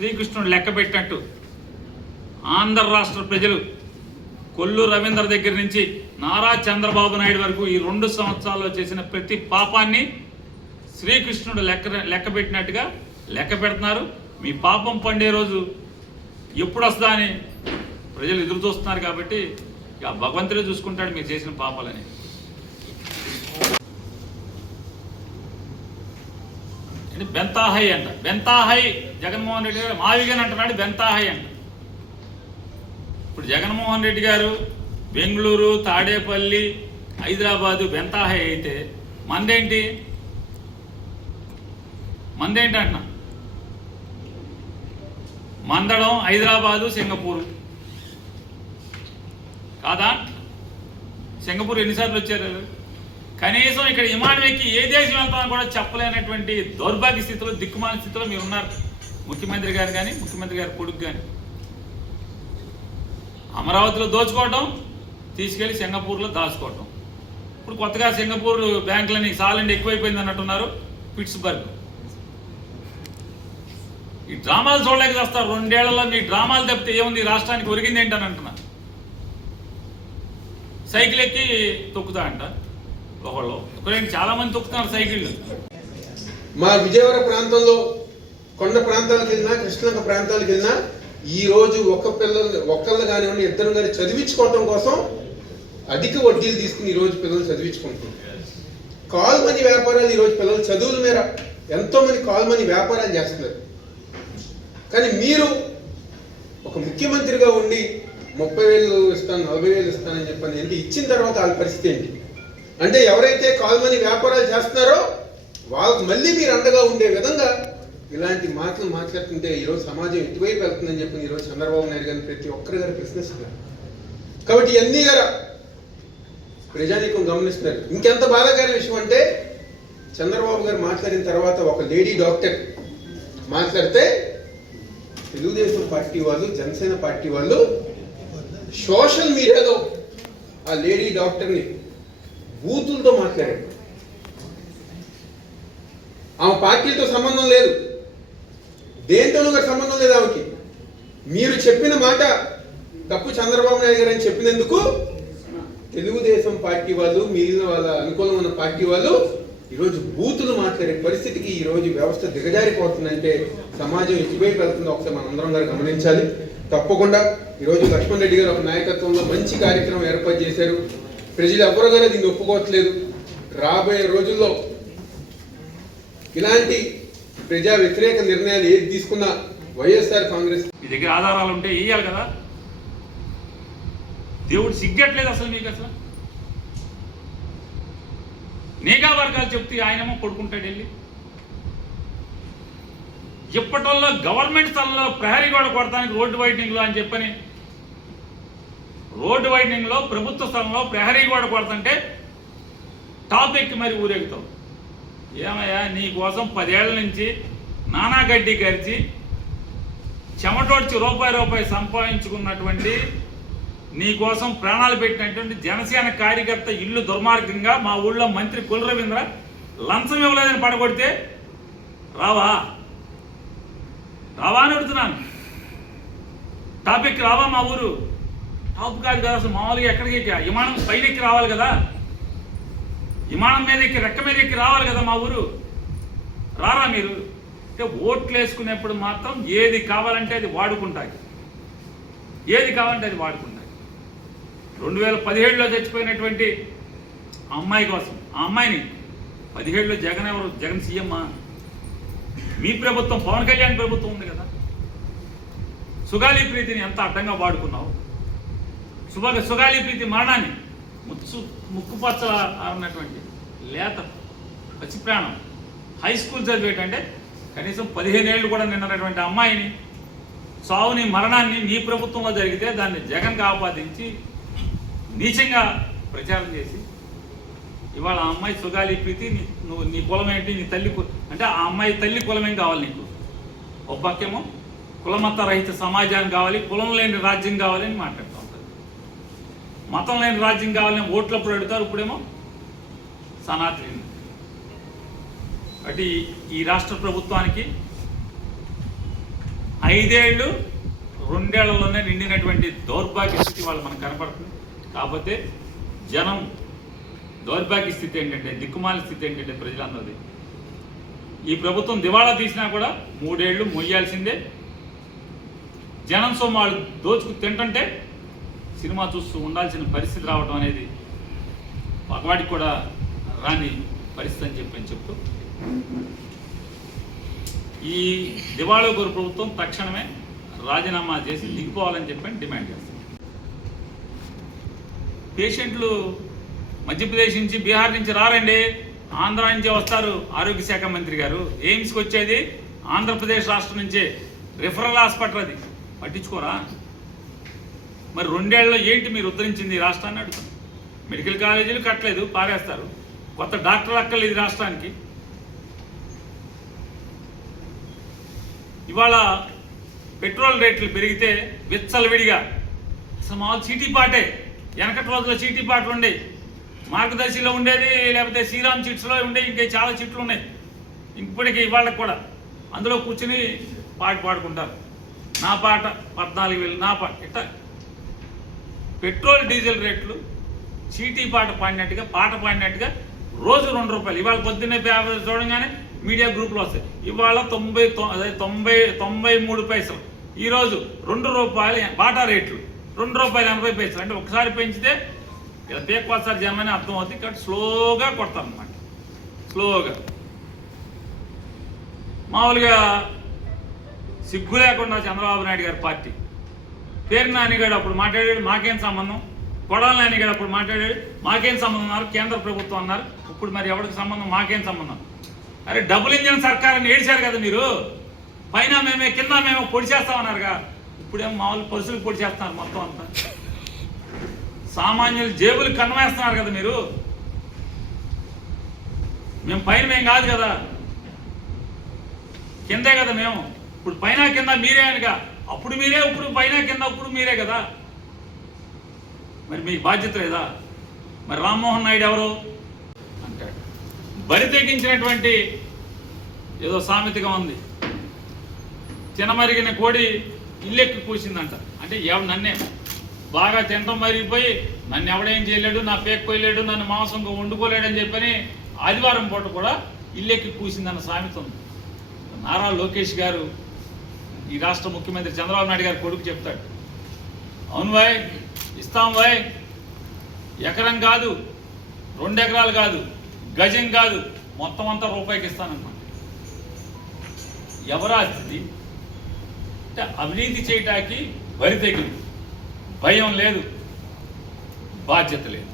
శ్రీకృష్ణుడు లెక్క పెట్టినట్టు ఆంధ్ర రాష్ట్ర ప్రజలు కొల్లు రవీంద్ర దగ్గర నుంచి నారా చంద్రబాబు నాయుడు వరకు ఈ 2 సంవత్సరాల్లో చేసిన ప్రతి పాపాన్ని శ్రీకృష్ణుడు లెక్క పెట్టినట్టుగా లెక్క పెడుతున్నారు. మీ పాపం పండే రోజు ఎప్పుడు వస్తుందా అని ప్రజలు ఎదురు చూస్తున్నారు. కాబట్టి ఇక భగవంతుడే చూసుకుంటాడు మీరు చేసిన పాపాలని. బెంతాహై అంట, బెంతాహై జగన్మోహన్ రెడ్డి గారు మావిగన్ అంటున్నాడు, బెంతాహై అంట. ఇప్పుడు జగన్మోహన్ రెడ్డి గారు బెంగళూరు, తాడేపల్లి, హైదరాబాదు బెంతాహై అయితే మందేంటి అంటున్నా, మందడం హైదరాబాదు, సింగపూరు కాదా? సింగపూర్ ఎన్నిసార్లు వచ్చారు? కనీసం ఇక్కడ విమానం ఎక్కి ఏ దేశం వెళ్తామని కూడా చెప్పలేనటువంటి దౌర్భాగ్య స్థితిలో, దిక్కుమాల స్థితిలో మీరు ఉన్నారు. ముఖ్యమంత్రి గారు కానీ, ముఖ్యమంత్రి గారి కొడుకు కానీ అమరావతిలో దోచుకోవటం, తీసుకెళ్లి సింగపూర్లో దాచుకోవటం. ఇప్పుడు కొత్తగా సింగపూర్ బ్యాంకులని సాలండి ఎక్కువైపోయింది అన్నట్టున్నారు. పిట్స్బర్గ్ ఈ డ్రామాలు చూడలేక వస్తారు. 2 ఏళ్లలో మీ డ్రామాలు తప్పితే ఏముంది? రాష్ట్రానికి ఒరిగింది ఏంటని అంటున్నారు. సైకిల్ ఎక్కి తొక్కుతా అంట ఒకళ్ళు, చాలా మంది తొక్కుతున్నారు సైకిళ్ళు. మా విజయవాడ ప్రాంతంలో కొండ ప్రాంతాలకు వెళ్ళినా, కృష్ణలంక ప్రాంతాలకు వెళ్ళినా ఈ రోజు ఒక్కళ్ళు కానివ్వండి, ఇద్దరు కానీ చదివించుకోవటం కోసం అధిక వడ్డీలు తీసుకుని ఈరోజు పిల్లలు చదివించుకుంటున్నారు. కాల్ మనీ వ్యాపారాలు ఈరోజు పిల్లలు చదువుల మీద ఎంతో మంది కాల్ మనీ వ్యాపారాలు చేస్తున్నారు. కానీ మీరు ఒక ముఖ్యమంత్రిగా ఉండి 30,000 ఇస్తాను, 40,000 ఇస్తానని చెప్పని ఏంటి ఇచ్చిన తర్వాత వాళ్ళ పరిస్థితి ఏంటి అంటే, ఎవరైతే కాల్ మనీ వ్యాపారాలు చేస్తున్నారో వాళ్ళకు మళ్ళీ మీరు అండగా ఉండే విధంగా ఇలాంటి మాటలు మాట్లాడుతుంటే ఈరోజు సమాజం ఎటువైపు వెళ్తుందని చెప్పి ఈరోజు చంద్రబాబు నాయుడు గారిని ప్రతి ఒక్కరి గారు ప్రశ్నిస్తున్నారు. కాబట్టి ఇవన్నీ గారు ప్రజానీకం గమనిస్తున్నారు. ఇంకెంత బాధాకరమైన విషయం అంటే, చంద్రబాబు గారు మాట్లాడిన తర్వాత ఒక లేడీ డాక్టర్ మాట్లాడితే తెలుగుదేశం పార్టీ వాళ్ళు, జనసేన పార్టీ వాళ్ళు సోషల్ మీడియాలో ఆ లేడీ డాక్టర్ని బూతులతో మాట్లాడాడు. ఆమె పార్టీలతో సంబంధం లేదు, దేంతోనూ గారు సంబంధం లేదు ఆమెకి. మీరు చెప్పిన మాట తప్పు చంద్రబాబు నాయుడు గారు అని చెప్పినందుకు తెలుగుదేశం పార్టీ వాళ్ళు, మిగిలిన వాళ్ళ అనుకూలమైన పార్టీ వాళ్ళు ఈరోజు బూతులు మాట్లాడే పరిస్థితికి ఈరోజు వ్యవస్థ దిగజారిపోతుందంటే సమాజం ఎటువైపు వెళ్తుందో ఒకసారి మనందరం గారు గమనించాలి. తప్పకుండా ఈరోజు లక్ష్మణ్ రెడ్డి గారు ఒక నాయకత్వంలో మంచి కార్యక్రమం ఏర్పాటు చేశారు. ప్రజలు ఎవరు గారు దీన్ని ఒప్పుకోవట్లేదు. రాబోయే రోజుల్లో ఇలాంటి ప్రజా వ్యతిరేక నిర్ణయాలు ఏది తీసుకున్నా వైఎస్ఆర్ కాంగ్రెస్ మీ దగ్గర ఆధారాలు ఉంటే ఇయ్యాలి కదా. దేవుడు సిగ్గట్లేదు అసలు మీకు. అసలు నిఘా వర్గాలు చెప్తే ఆయనేమో కొడుకుంటాడు వెళ్ళి. ఇప్పటిలో గవర్నమెంట్ స్థలంలో ప్రహరీ గోడ కొడతానికి రోడ్డు వైడనింగ్లో అని చెప్పని, రోడ్డు వైడనింగ్లో ప్రభుత్వ స్థలంలో ప్రహరీ గోడ కొడతంటే టాపిక్ మరి ఊరేగుతావు. ఏమయ్యా, నీ కోసం 10 ఏళ్ల నుంచి నానా గడ్డి గరిచి చెమటోడ్చి రూపాయి సంపాదించుకున్నటువంటి, నీ కోసం ప్రాణాలు పెట్టినటువంటి జనసేన కార్యకర్త ఇల్లు దుర్మార్గంగా మా ఊళ్ళో మంత్రి కొల్లు రవీంద్ర లంచం ఇవ్వలేదని పడగొడితే రావా అని అడుగుతున్నాను. టాపిక్ రావా? మా ఊరు టాప్ కాదు కదా అసలు. మామూలుగా ఎక్కడికి విమానం పైన ఎక్కి రావాలి కదా, విమానం మీద ఎక్కి రెక్క మీద ఎక్కి రావాలి కదా మా ఊరు. రారా మీరు? అంటే ఓట్లు వేసుకునేప్పుడు మాత్రం ఏది కావాలంటే అది వాడుకుంటాయి, ఏది కావాలంటే అది వాడుకుంటాయి. 2017లో చచ్చిపోయినటువంటి అమ్మాయి కోసం, ఆ అమ్మాయిని 17లో జగన్ సీఎం, మీ ప్రభుత్వం పవన్ కళ్యాణ్ ప్రభుత్వం ఉంది కదా. సుగాలి ప్రీతిని ఎంత అడ్డంగా వాడుకున్నావు. సుగాలి ప్రీతి మరణాన్ని ముక్కుపచ్చ అన్నటువంటి లేత పచ్చి ప్రాణం హై స్కూల్ చదివేటంటే కనీసం 15 ఏళ్ళు కూడా నిన్నటువంటి అమ్మాయిని సావుని, మరణాన్ని నీ ప్రభుత్వంలో జరిగితే దాన్ని జగన్కి ఆపాదించి నీచంగా ప్రచారం చేసి ఇవాళ ఆ అమ్మాయి సుగాలి ప్రీతి, నువ్వు నీ కులం ఏంటి, నీ తల్లి అంటే ఆ అమ్మాయి తల్లి కులమేం కావాలి నీకు? ఒక పక్కేమో కులమత రహిత సమాజాన్ని కావాలి, కులం లేని రాజ్యం కావాలని మాట్లాడుతూ ఉంటుంది. మతం లేని రాజ్యం కావాలని ఓట్లప్పుడు అడుగుతారు, ఇప్పుడేమో సనాతని. అంటే ఈ రాష్ట్ర ప్రభుత్వానికి 5 ఏళ్ళు 2 ఏళ్లలోనే నిండినటువంటి దౌర్భాగ్య స్థితి వాళ్ళు మనకు కనపడుతుంది. కాకపోతే జనం దౌర్భాగ్య స్థితి ఏంటంటే, దిక్కుమాల స్థితి ఏంటంటే ప్రజలందరిది ఈ ప్రభుత్వం దివాళా తీసినా కూడా 3 ఏళ్ళు మొయ్యాల్సిందే. జనం సొమ్ము వాళ్ళు దోచుకు తింటుంటే సినిమా చూస్తూ ఉండాల్సిన పరిస్థితి రావడం అనేది పగవాడికి కూడా రాని పరిస్థితి అని చెప్తూ ఈ దివాళా కోరు ప్రభుత్వం తక్షణమే రాజీనామా చేసి దిగిపోవాలని డిమాండ్ చేస్తాం. పేషెంట్లు మధ్యప్రదేశ్ నుంచి, బీహార్ నుంచి రారండి, ఆంధ్ర నుంచి వస్తారు. ఆరోగ్య శాఖ మంత్రి గారు ఎయిమ్స్కి వచ్చేది ఆంధ్రప్రదేశ్ రాష్ట్రం నుంచే, రిఫరల్ హాస్పిటల్ అది. పట్టించుకోరా? మరి 2 ఏళ్ళలో ఏంటి మీరు ఉద్ధరించింది ఈ రాష్ట్రాన్ని అడుగుతాం. మెడికల్ కాలేజీలు కట్టలేదు, పారేస్తారు. కొత్త డాక్టర్లు అక్కర్లేదు రాష్ట్రానికి. ఇవాళ పెట్రోల్ రేట్లు పెరిగితే విచ్చలవిడిగా అసలు మామూలు చీటీ పాటే, వెనకటి రోజుల్లో చీటీ పాటలు ఉండేవి, మార్గదర్శిలో ఉండేది, లేకపోతే శ్రీరామ్ చిట్స్లో ఉండేవి, ఇంకా చాలా చిట్లు ఉన్నాయి ఇప్పటికీ ఇవాళకి కూడా. అందులో కూర్చుని పాడుకుంటారు. నా పాట 14,000, నా పాట ఇట్లా. పెట్రోల్ డీజిల్ రేట్లు చీటీ పాట పాడినట్టుగా రోజు 2 రూపాయలు. ఇవాళ పొద్దున్నే పేపర్ చూడంగానే మీడియా గ్రూప్లో వస్తాయి, ఇవాళ 93 పైసలు, ఈరోజు 2 రూపాయలు బాటా రేట్లు, 2 రూపాయలు 80 పైసలు. అంటే ఒకసారి పెంచితే ఇలా పేక్కోసారి జమని అర్థం అవుతుంది. కాబట్టి స్లోగా కొడతారనమాట, స్లోగా. మామూలుగా సిగ్గు లేకుండా చంద్రబాబు నాయుడు గారి పార్టీ పేరు నానిగాడు అప్పుడు మాట్లాడాడు, మాకేం సంబంధం. కొడాల నానిగాడు అప్పుడు మాట్లాడాడు, మాకేం సంబంధం అన్నారు. కేంద్ర ప్రభుత్వం అన్నారు. ఇప్పుడు మరి ఎవరికి సంబంధం, మాకేం సంబంధం. అరే డబుల్ ఇంజిన్ సర్కారుని ఏడ్చారు కదా మీరు, పైన మేమే కింద మేము పొడి చేస్తామన్నారుగా. ఇప్పుడేమో మామూలు పరుసులు పొడి చేస్తున్నారు మొత్తం అంతా. సామాన్యులు జేబులు కన్వేస్తున్నారు కదా మీరు. మేము పైన మేము కాదు కదా, కిందే కదా మేము. ఇప్పుడు పైన కింద మీరే అనగా, అప్పుడు మీరే, ఇప్పుడు పైన కింద, ఇప్పుడు మీరే కదా. మరి మీకు బాధ్యత లేదా? మరి రామ్మోహన్ నాయుడు ఎవరు అంటాడు. బరి తెగించినటువంటి ఏదో సామెతగా ఉంది, తినమరిగిన కోడి ఇల్లెక్కి కూసిందంట. అంటే నన్నే బాగా తినటం మరిగిపోయి నన్ను ఎవడేం చేయలేడు, నా పేక్ కొయ్యలేడు, నన్ను మాంసంగా వండుకోలేడని చెప్పని ఆదివారం పూట కూడా ఇల్లెక్కి కూసిందన్న సామెత ఉంది. నారా లోకేష్ గారు, ఈ రాష్ట్ర ముఖ్యమంత్రి చంద్రబాబు నాయుడు గారు కొడుకు చెప్తాడు, అవును భాయ్ ఇస్తాం భాయ్, ఎకరం కాదు, 2 ఎకరాలు కాదు, గజం కాదు, మొత్తం అంతా రూపాయికి ఇస్తానన్నమాట. ఎవరాస్తిది అంటే అవినీతి చేయటానికి బరి తెగింది, భయం లేదు, బాధ్యత లేదు.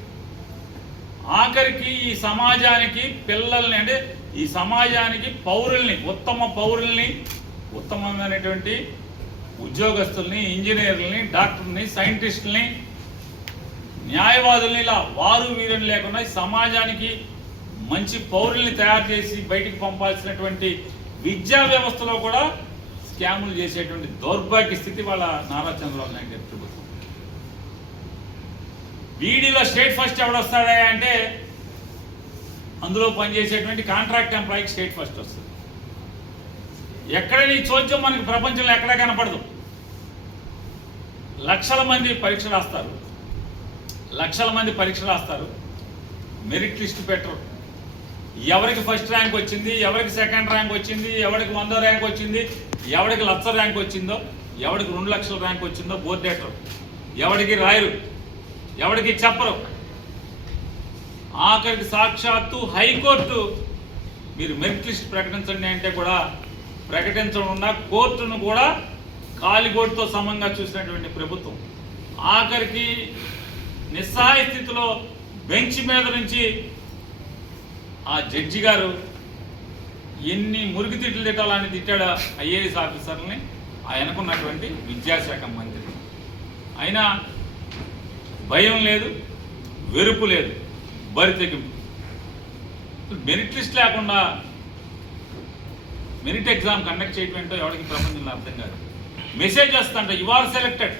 ఆఖరికి ఈ సమాజానికి పిల్లల్ని, అంటే ఈ సమాజానికి పౌరుల్ని, ఉత్తమ పౌరుల్ని, ఉత్తమమైనటువంటి ఉద్యోగస్తుల్ని, ఇంజనీర్లని, డాక్టర్ని, సైంటిస్టుల్ని, న్యాయవాదుల్ని, ఇలా వారు వీరుని లేకుండా సమాజానికి మంచి పౌరుల్ని తయారు చేసి బయటికి పంపాల్సినటువంటి విద్యా వ్యవస్థలో కూడా స్కాములు చేసేటువంటి దౌర్భాగ్య స్థితి వాళ్ళ నారా చంద్రబాబు నాయుడు గారి ప్రభుత్వం. బీడీలో స్టేట్ ఫస్ట్ ఎవడొస్తాడా అంటే అందులో పనిచేసేటువంటి కాంట్రాక్ట్ ఎంప్లాయీకి స్టేట్ ఫస్ట్ వస్తుంది. ఎక్కడ నీ చోద్యం మనకి ప్రపంచంలో ఎక్కడా కనపడదు. లక్షల మంది పరీక్ష రాస్తారు, మెరిట్ లిస్ట్ పెట్టరు. ఎవరికి ఫస్ట్ ర్యాంక్ వచ్చింది, ఎవరికి సెకండ్ ర్యాంక్ వచ్చింది, ఎవరికి 100 ర్యాంక్ వచ్చింది, ఎవరికి 1,00,000 ర్యాంక్ వచ్చిందో, ఎవరికి 2 లక్షల ర్యాంక్ వచ్చిందో బోర్డు లెటర్ ఎవరికి రాయరు, ఎవరికి చెప్పరు. ఆఖరికి సాక్షాత్తు హైకోర్టు మీరు మెరిట్ లిస్ట్ ప్రకటించండి అంటే కూడా ప్రకటించకుండా కోర్టును కూడా కాలిగోటుతో సమంగా చూసినటువంటి ప్రభుత్వం. ఆఖరికి నిస్సహాయ స్థితిలో బెంచ్ మీద నుంచి ఆ జడ్జి గారు ఎన్ని మురికి తిట్లు తిట్టాలని తిట్టాడు ఐఏఎస్ ఆఫీసర్ని, ఆయనకున్నటువంటి విద్యాశాఖ మంత్రి. అయినా భయం లేదు, వెరుపు లేదు, బరితెగింపు. మెరిట్ లిస్ట్ లేకుండా మెరిట్ ఎగ్జామ్ కండక్ట్ చేయడం ఏంటో ఎవరికి ప్రపంచంలో అర్థం కాదు. మెసేజ్ వస్తుంట యు ఆర్ సెలెక్టెడ్.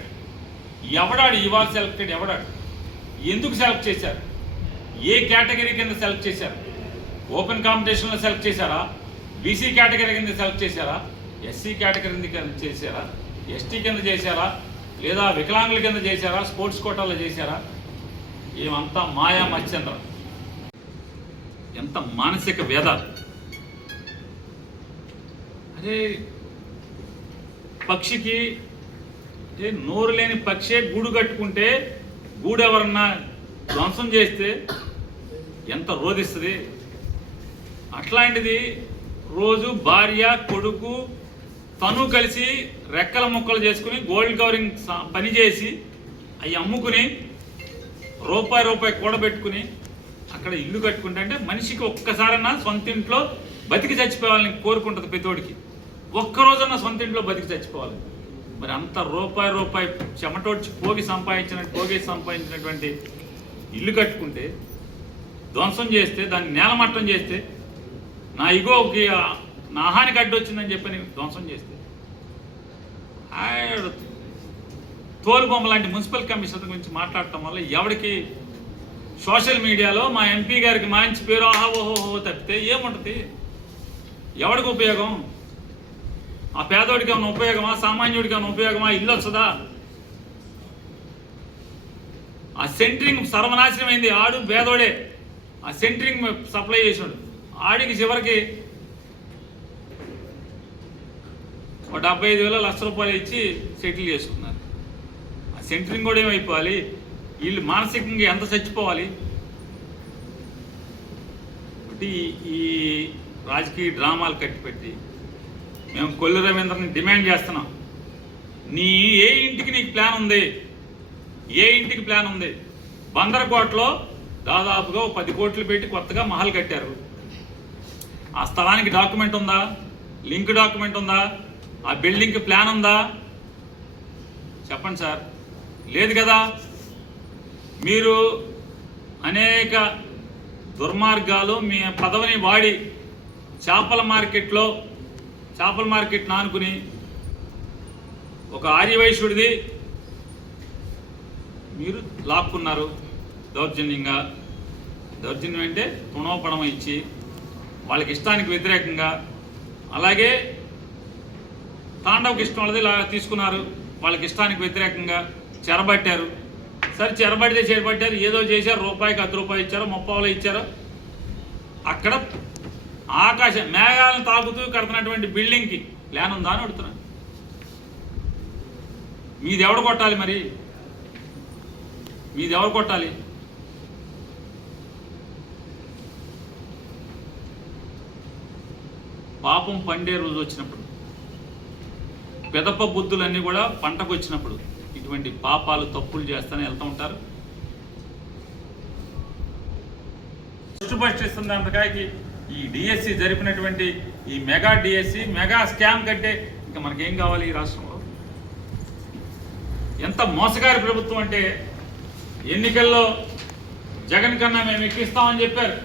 ఎవడాడు యు ఆర్ సెలెక్టెడ్? ఎవడాడు? ఎందుకు సెలెక్ట్ చేశారు? ఏ కేటగిరీ కింద సెలెక్ట్ చేశారు? ఓపెన్ కాంపిటీషన్లో సెలెక్ట్ చేశారా? బీసీ కేటగిరీ కింద సెలెక్ట్ చేశారా? ఎస్సీ కేటగిరీ కింద చేశారా, ఎస్టీ కింద చేశారా, లేదా వికలాంగుల కింద చేశారా, స్పోర్ట్స్ కోటాలో చేశారా? ఏమంతా మాయా మత్స్యంద్ర. ఎంత మానసిక వేద. అరే పక్షికి నోరు లేని పక్షే గూడు కట్టుకుంటే గూడు ఎవరన్నా ధ్వంసం చేస్తే ఎంత రోధిస్తుంది. అట్లాంటిది రోజు భార్య కొడుకు తను కలిసి రెక్కల ముక్కలు చేసుకుని గోల్డ్ కవరింగ్ పని చేసి అవి అమ్ముకుని రూపాయి కూడబెట్టుకుని అక్కడ ఇల్లు కట్టుకుంటే, అంటే మనిషికి ఒక్కసారన్నా సొంత ఇంట్లో బతికి చచ్చిపోవాలని కోరుకుంటుంది ప్రతివాడికి. ఒక్కరోజన్నా సొంత ఇంట్లో బతికి చచ్చిపోవాలి. మరి అంత రూపాయి చెమటోడ్చి పోగి సంపాదించినటువంటి ఇల్లు కట్టుకుంటే ధ్వంసం చేస్తే, దాన్ని నేలమట్టం చేస్తే, నా ఇగోకి నా హానికి అడ్డొచ్చిందని చెప్పని ధ్వంసం చేస్తే, తోలుబొమ్మ లాంటి మున్సిపల్ కమిషనర్ గురించి మాట్లాడటం వల్ల ఎవరికి సోషల్ మీడియాలో మా ఎంపీ గారికి మంచి పేరు ఆహోహోహో తప్పితే ఏముంటుంది? ఎవరికి ఉపయోగం? ఆ పేదోడికి ఏమైనా ఉపయోగమా? సామాన్యుడికి ఏమైనా ఉపయోగమా? ఇల్లు వస్తుందా? ఆ సెంట్రింగ్ సర్వనాశనం అయింది. ఆడు పేదోడే ఆ సెంట్రింగ్ సప్లై చేసాడు. ఆడికి చివరికి 75,000 లక్ష రూపాయలు ఇచ్చి సెటిల్ చేసుకున్నారు. ఆ సెంట్రింగ్ కూడా ఏమైపోవాలి? వీళ్ళు మానసికంగా ఎంత చచ్చిపోవాలి? ఈ రాజకీయ డ్రామాలు కట్టిపెట్టి మేము కొల్లు రవీంద్రని డిమాండ్ చేస్తున్నాం. ఏ ఇంటికి నీకు ప్లాన్ ఉంది? ఏ ఇంటికి ప్లాన్ ఉంది? బందరకోటలో దాదాపుగా 10 కోట్లు పెట్టి కొత్తగా మహల్ కట్టారు. ఆ స్థలానికి డాక్యుమెంట్ ఉందా? లింక్ డాక్యుమెంట్ ఉందా? ఆ బిల్డింగ్కి ప్లాన్ ఉందా? చెప్పండి సార్. లేదు కదా. మీరు అనేక దుర్మార్గాలు మీ పదవిని వాడి చేపల మార్కెట్ నానుకుని ఒక ఆర్యవైశ్యుడిది మీరు లాక్కున్నారు దౌర్జన్యంగా. దౌర్జన్యం అంటే తుణోపణం ఇచ్చి వాళ్ళకి ఇష్టానికి వ్యతిరేకంగా. అలాగే తాండవకి ఇష్టం వాళ్ళది తీసుకున్నారు, వాళ్ళకి ఇష్టానికి వ్యతిరేకంగా చెరబట్టారు. సరే చెరబట్టారు, ఏదో చేశారు, రూపాయికి 10 రూపాయలు ఇచ్చారో 30 ఇచ్చారో. అక్కడ ఆకాశం మేఘాలను తాకుతూ కడుతున్నటువంటి బిల్డింగ్కి ప్లాన్ ఉందా అని అడుగుతున్నాను. మీది ఎవడు కొట్టాలి? మరి మీది ఎవరు కొట్టాలి? పాపం పండే రోజు వచ్చినప్పుడు, పెదప బుద్ధులన్నీ కూడా పంటకు వచ్చినప్పుడు ఇటువంటి పాపాలు తప్పులు చేస్తూనే వెళ్తూ ఉంటారు. దృష్టిపష్టిస్తుంది అంతకాయకి ఈ డిఎస్సి జరిపినటువంటి ఈ మెగా డిఎస్సి మెగా స్కామ్ కంటే ఇంకా మనకేం కావాలి? ఈ రాష్ట్రంలో ఎంత మోసగారి ప్రభుత్వం అంటే, ఎన్నికల్లో జగన్ కన్నా మేము ఎక్కిస్తామని చెప్పారు.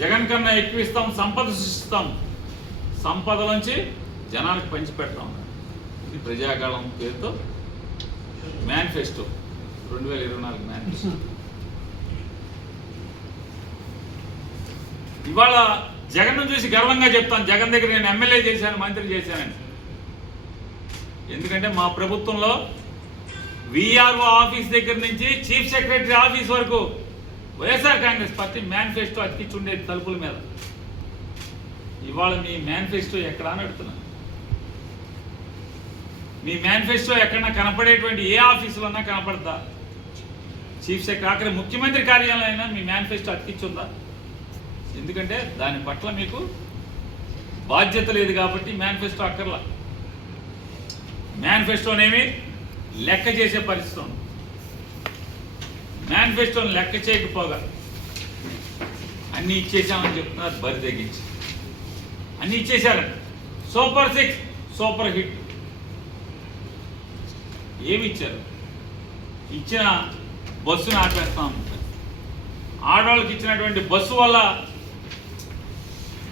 జగన్ కన్నా ఎక్కువిస్తాం, సంపద సృష్టిస్తాం, సంపదలోంచి జనానికి పంచిపెడతాం. ఇది ప్రజాకాలం పేరుతో మేనిఫెస్టో, 2024 మేనిఫెస్టో. ఇవాళ జగన్ను చూసి గర్వంగా చెప్తాను, జగన్ దగ్గర నేను ఎమ్మెల్యే చేశాను, మంత్రి చేశానని. ఎందుకంటే మా ప్రభుత్వంలో విఆర్ఓ ఆఫీస్ దగ్గర నుంచి చీఫ్ సెక్రటరీ ఆఫీస్ వరకు వైఎస్ఆర్ కాంగ్రెస్ పార్టీ మేనిఫెస్టో అతికించి ఉండేది తలుపుల మీద. ఇవాళ మీ మేనిఫెస్టో ఎక్కడా అని అడుగుతున్నా. మీ మేనిఫెస్టో ఎక్కడన్నా కనపడేటువంటి ఏ ఆఫీసులన్నా కనపడతా? చీఫ్ సెక్రటరీ ఆఖరి ముఖ్యమంత్రి కార్యాలయం అయినా మీ మేనిఫెస్టో అతికించుందా? ఎందుకంటే దాని పట్ల మీకు బాధ్యత లేదు కాబట్టి మేనిఫెస్టో అక్కర్లా. మేనిఫెస్టోనేమి లెక్క చేసే పరిస్థితి ఉంది. మేనిఫెస్టోని లెక్క చేయకపోగా అన్నీ ఇచ్చేసామని చెప్తున్నారు. బరి తెగించి అన్నీ ఇచ్చేశారండి. సూపర్ 6 సూపర్ హిట్ ఏమి ఇచ్చారు? ఇచ్చిన బస్సును ఆపేస్తాం. ఆడవాళ్ళకి ఇచ్చినటువంటి బస్సు వల్ల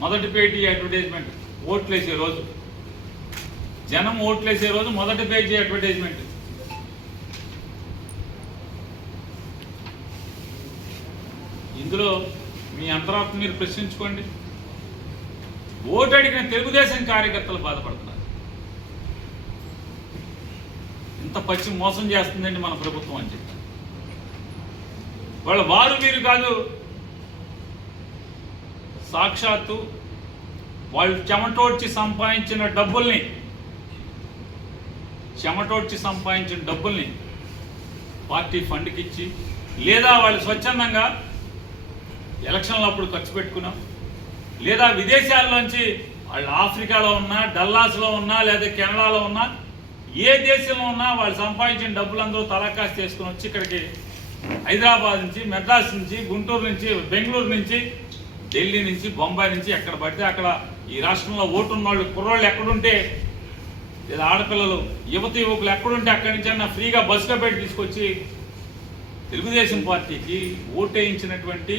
మొదటి పేజీ అడ్వర్టైజ్మెంట్, ఓట్లేసే రోజు, జనం ఓట్లేసే రోజు మొదటి పేజీ అడ్వర్టైజ్మెంట్. ఇందులో మీ అంతరాత్మ మీరు ప్రశ్నించుకోండి. ఓటు అడిగిన తెలుగుదేశం కార్యకర్తలు బాధపడుతున్నారు. ఇంత పచ్చి మోసం చేస్తుందండి మన ప్రభుత్వం అని చెప్పి. వారు మీరు కాదు, సాక్షాత్తు వాళ్ళు చెమటోడ్చి సంపాదించిన డబ్బుల్ని పార్టీ ఫండ్కి ఇచ్చి, లేదా వాళ్ళు స్వచ్ఛందంగా ఎలక్షన్లు అప్పుడు ఖర్చు పెట్టుకున్నాం, లేదా విదేశాల్లోంచి వాళ్ళు ఆఫ్రికాలో ఉన్నా, డల్లాస్లో ఉన్నా, లేదా కెనడాలో ఉన్నా, ఏ దేశంలో ఉన్నా వాళ్ళు సంపాదించిన డబ్బులందరూ తలకాసి చేసుకుని వచ్చి ఇక్కడికి హైదరాబాద్ నుంచి, మెడ్రాస్ నుంచి, గుంటూరు నుంచి, బెంగళూరు నుంచి, ఢిల్లీ నుంచి, బొంబాయి నుంచి ఎక్కడ పడితే అక్కడ ఈ రాష్ట్రంలో ఓటున్న వాళ్ళు, కుర్రోళ్ళు ఎక్కడుంటే, లేదా ఆడపిల్లలు, యువకులు ఎక్కడుంటే అక్కడి నుంచి అన్న ఫ్రీగా బస్సులో పెట్టి తీసుకొచ్చి తెలుగుదేశం పార్టీకి ఓటేయించినటువంటి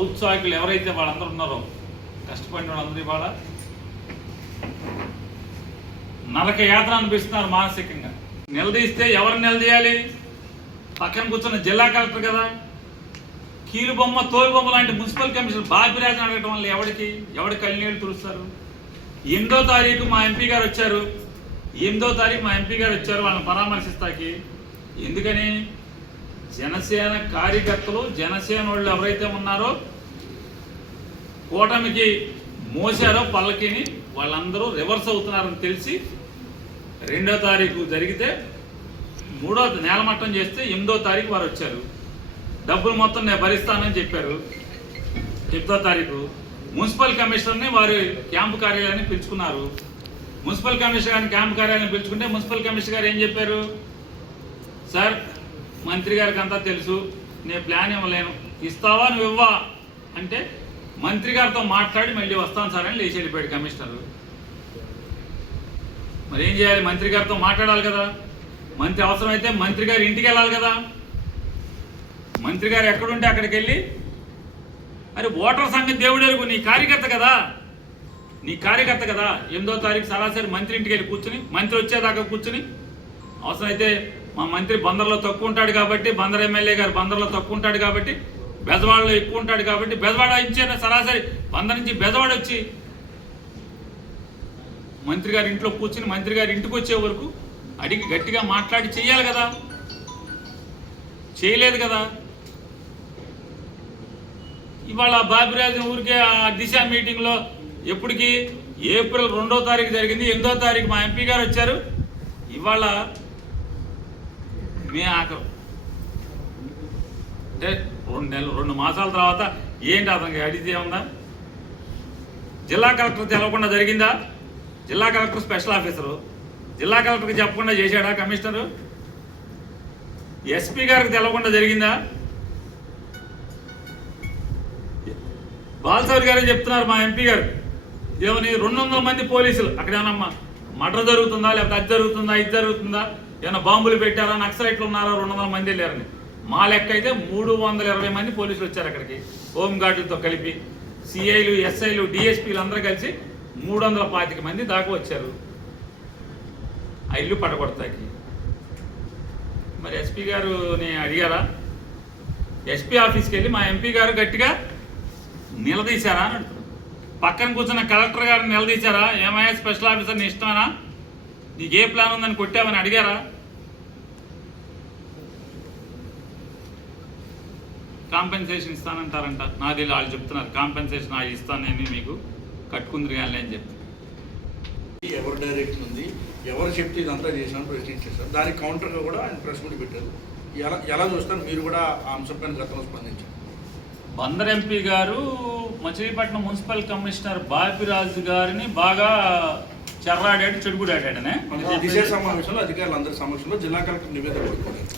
ఔత్సాహికులు ఎవరైతే వాళ్ళందరూ ఉన్నారో, కష్టపడిన వాళ్ళందరూ ఇవాళ నరక యాత్ర అనిపిస్తున్నారు మానసికంగా. నిలదీస్తే ఎవరిని నిలదీయాలి? పక్కన కూర్చున్న జిల్లా కలెక్టర్ కదా. కీలు బొమ్మ, తోలు బొమ్మ లాంటి మున్సిపల్ కమిషనర్ బాబిరాజుని అడగటం వల్ల ఎవడి కళ్ళనీళ్ళు తుడుస్తారు? 8వ తారీఖు మా ఎంపీ గారు వచ్చారు. వాళ్ళని పరామర్శిస్తాకి. ఎందుకని? జనసేన కార్యకర్తలు, జనసేన వాళ్ళు ఎవరైతే ఉన్నారో, కూటమికి మోసారో పల్లకిని, వాళ్ళందరూ రివర్స్ అవుతున్నారని తెలిసి 2వ తారీఖు జరిగితే 3వ నేలమట్టం చేస్తే 8వ తారీఖు వారు వచ్చారు. డబ్బులు మొత్తం నేను భరిస్తానని చెప్పారు. 8వ తారీఖు మున్సిపల్ కమిషనర్ని వారి క్యాంపు కార్యాలయాన్ని పిలుచుకున్నారు. మున్సిపల్ కమిషనర్ గారిని క్యాంపు కార్యాలయాన్ని పిలుచుకుంటే మున్సిపల్ కమిషనర్ గారు ఏం చెప్పారు? సార్, మంత్రి గారికి అంతా తెలుసు, నేను ప్లాన్ ఇవ్వలేను, ఇస్తావా నువ్వు ఇవ్వా అంటే మంత్రి గారితో మాట్లాడి మళ్ళీ వస్తాను సార్ అని లేచి వెళ్ళిపోయాడు కమిషనర్. మరి ఏం చేయాలి? మంత్రి గారితో మాట్లాడాలి కదా. మంత్రి అవసరమైతే మంత్రి గారి ఇంటికి వెళ్ళాలి కదా. మంత్రి గారు ఎక్కడుంటే అక్కడికి వెళ్ళి, అరే ఓటర్ సంఘం దేవుడెరుగు, నీ కార్యకర్త కదా. 8వ తారీఖు సరాసరి మంత్రి ఇంటికి వెళ్ళి కూర్చుని, మంత్రి వచ్చేదాకా కూర్చుని, అవసరమైతే మా మంత్రి బందర్లో తక్కువ ఉంటాడు కాబట్టి, బందర్ ఎమ్మెల్యే గారు బందర్లో తక్కువ ఉంటాడు కాబట్టి, బెజవాడలో ఎక్కువ ఉంటాడు కాబట్టి, బెజవాడ ఇచ్చిన సరాసరి బందర్ నుంచి బెజవాడ వచ్చి మంత్రి గారి ఇంట్లో కూర్చుని, మంత్రి గారి ఇంటికి వచ్చే వరకు అడిగి గట్టిగా మాట్లాడి చెయ్యాలి కదా. చేయలేదు కదా. ఇవాళ బాబిరాజు ఊరికే ఆ దిశ మీటింగ్లో ఎప్పటికి ఏప్రిల్ 2వ తారీఖు జరిగింది, 8వ తారీఖు మా ఎంపీ గారు వచ్చారు. ఇవాళ మే ఆఖరు అంటే 2 మాసాల తర్వాత ఏంటి అతనికి అడిగితే ఉందా? జిల్లా కలెక్టర్ తెలవకుండా జరిగిందా? జిల్లా కలెక్టర్ స్పెషల్ ఆఫీసరు, జిల్లా కలెక్టర్కి చెప్పకుండా చేశాడా కమిషనరు? ఎస్పీ గారికి తెలవకుండా జరిగిందా? బాలసారి గారే చెప్తున్నారు మా ఎంపీ గారు, ఏమని 200 మంది పోలీసులు అక్కడ ఏమన్నా మర్డర్ జరుగుతుందా, లేకపోతే అది జరుగుతుందా, ఇది జరుగుతుందా, ఏమైనా బాంబులు పెట్టారా, నక్సలైట్లు ఉన్నారా, 200 మంది వెళ్ళారని. మా లెక్క అయితే 320 మంది పోలీసులు వచ్చారు అక్కడికి, హోంగార్డులతో కలిపి. సిఐలు, ఎస్ఐలు, డిఎస్పీలు అందరూ కలిసి 325 మంది దాకా వచ్చారు ఆ ఇల్లు పడగొడతాకి. మరి ఎస్పీ గారుని అడిగారా? ఎస్పీ ఆఫీస్కి వెళ్ళి మా ఎంపీ గారు గట్టిగా నిలదీశారా అని అడుగుతున్నారు. పక్కన కూర్చున్న కలెక్టర్ గారిని నిలదీశారా? ఏమయ్యా స్పెషల్ ఆఫీసర్ నీ ఇష్టమేనా, నీకు ఏ ప్లాన్ ఉందని కొట్టామని అడిగారా? కాంపెన్సేషన్ ఇస్తానంటారంట. నాది వాళ్ళు చెప్తున్నారు కాంపెన్సేషన్ ఇస్తాను నేను, మీకు కట్టుకుందరు కానీ అని చెప్పి. ఎవరు డైరెక్షన్ ఉంది, ఎవరు చెప్తే ఇదంతా చేసినా ప్రశ్నించారు. దానికి కౌంటర్గా కూడా ఆయన ప్రెస్ మీట్ పెట్టారు. ఎలా చూస్తారు మీరు కూడా ఆ అంశంపైన గతంలో స్పందించారు? బందర్ ఎంపీ గారు మచిలీపట్నం మున్సిపల్ కమిషనర్ బాపిరాజు గారిని బాగా చెర్రాడాడు, చెడుగుడాడనే. దిశ సమావేశంలో అధికారులందరి సమక్షంలో జిల్లా కలెక్టర్ నివేదిక పెట్టుకున్నారు.